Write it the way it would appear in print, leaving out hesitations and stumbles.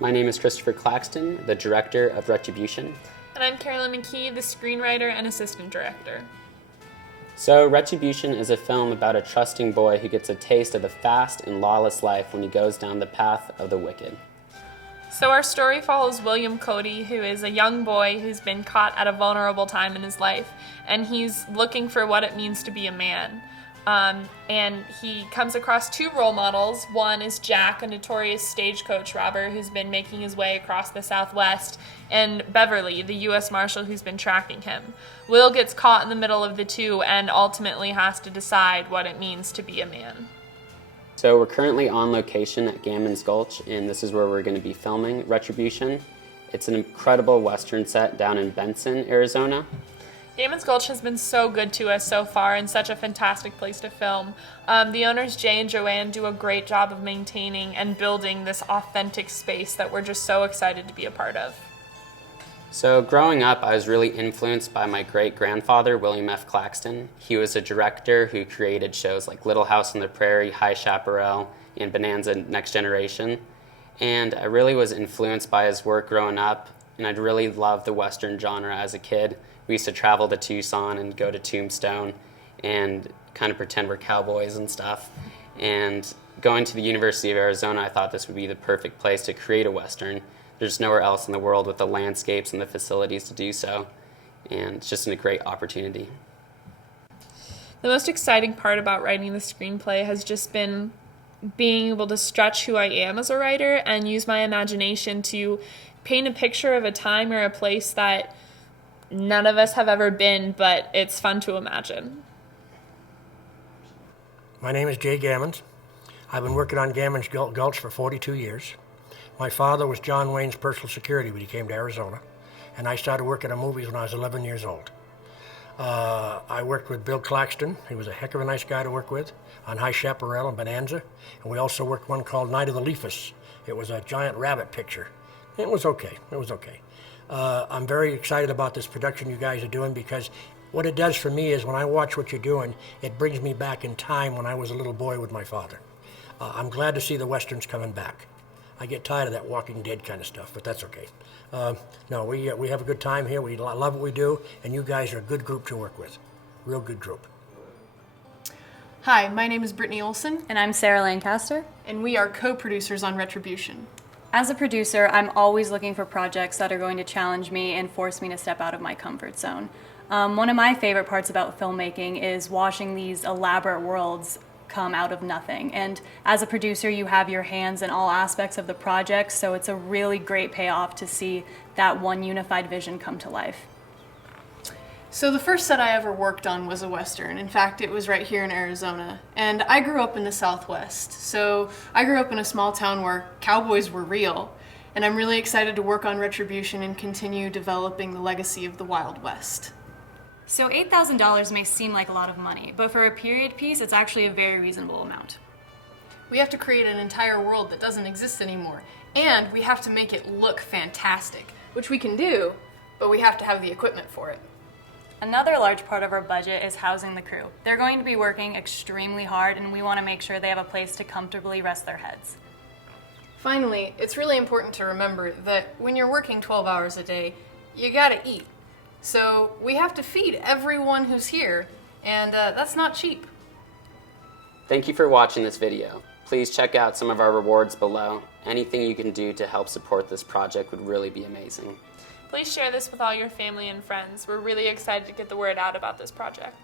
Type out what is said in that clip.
My name is Christopher Claxton, the director of Retribution. And I'm Carolyn McKee, the screenwriter and assistant director. So, Retribution is a film about a trusting boy who gets a taste of the fast and lawless life when he goes down the path of the wicked. So our story follows William Cody, who is a young boy who's been caught at a vulnerable time in his life, and he's looking for what it means to be a man. And he comes across two role models. One is Jack, a notorious stagecoach robber who's been making his way across the Southwest, and Beverly, the U.S. Marshal who's been tracking him. Will gets caught in the middle of the two and ultimately has to decide what it means to be a man. So we're currently on location at Gammons Gulch, and this is where we're going to be filming Retribution. It's an incredible Western set down in Benson, Arizona. Gammons Gulch has been so good to us so far and such a fantastic place to film. The owners, Jay and Joanne, do a great job of maintaining and building this authentic space that we're just so excited to be a part of. So growing up, I was really influenced by my great-grandfather, William F. Claxton. He was a director who created shows like Little House on the Prairie, High Chaparral, and Bonanza Next Generation. And I really was influenced by his work growing up, and I'd really loved the Western genre as a kid. We used to travel to Tucson and go to Tombstone and kind of pretend we're cowboys and stuff. And going to the University of Arizona, I thought this would be the perfect place to create a Western. There's nowhere else in the world with the landscapes and the facilities to do so. And it's just a great opportunity. The most exciting part about writing the screenplay has just been being able to stretch who I am as a writer and use my imagination to paint a picture of a time or a place that none of us have ever been, but it's fun to imagine. My name is Jay Gammons. I've been working on Gammons Gulch for 42 years. My father was John Wayne's personal security when he came to Arizona, and I started working on movies when I was 11 years old. I worked with Bill Claxton. He was a heck of a nice guy to work with on High Chaparral and Bonanza, and we also worked one called Night of the Leafus. It was a giant rabbit picture. It was okay. I'm very excited about this production you guys are doing because what it does for me is when I watch what you're doing, it brings me back in time when I was a little boy with my father. I'm glad to see the Westerns coming back. I get tired of that Walking Dead kind of stuff, but that's okay. No, we have a good time here. We love what we do, and you guys are a good group to work with. Real good group. Hi, my name is Brittany Olson, And I'm Sarah Lancaster. and we are co-producers on Retribution. As a producer, I'm always looking for projects that are going to challenge me and force me to step out of my comfort zone. One of my favorite parts about filmmaking is watching these elaborate worlds come out of nothing. And as a producer, you have your hands in all aspects of the project, so it's a really great payoff to see that one unified vision come to life. So the first set I ever worked on was a Western. In fact, it was right here in Arizona. And I grew up in the Southwest. So I grew up in a small town where cowboys were real. And I'm really excited to work on Retribution and continue developing the legacy of the Wild West. So $8,000 may seem like a lot of money, but for a period piece, it's actually a very reasonable amount. We have to create an entire world that doesn't exist anymore. And we have to make it look fantastic, which we can do, but we have to have the equipment for it. Another large part of our budget is housing the crew. They're going to be working extremely hard, and we want to make sure they have a place to comfortably rest their heads. Finally, it's really important to remember that when you're working 12 hours a day, you gotta eat. So we have to feed everyone who's here, and that's not cheap. Thank you for watching this video. Please check out some of our rewards below. Anything you can do to help support this project would really be amazing. Please share this with all your family and friends. We're really excited to get the word out about this project.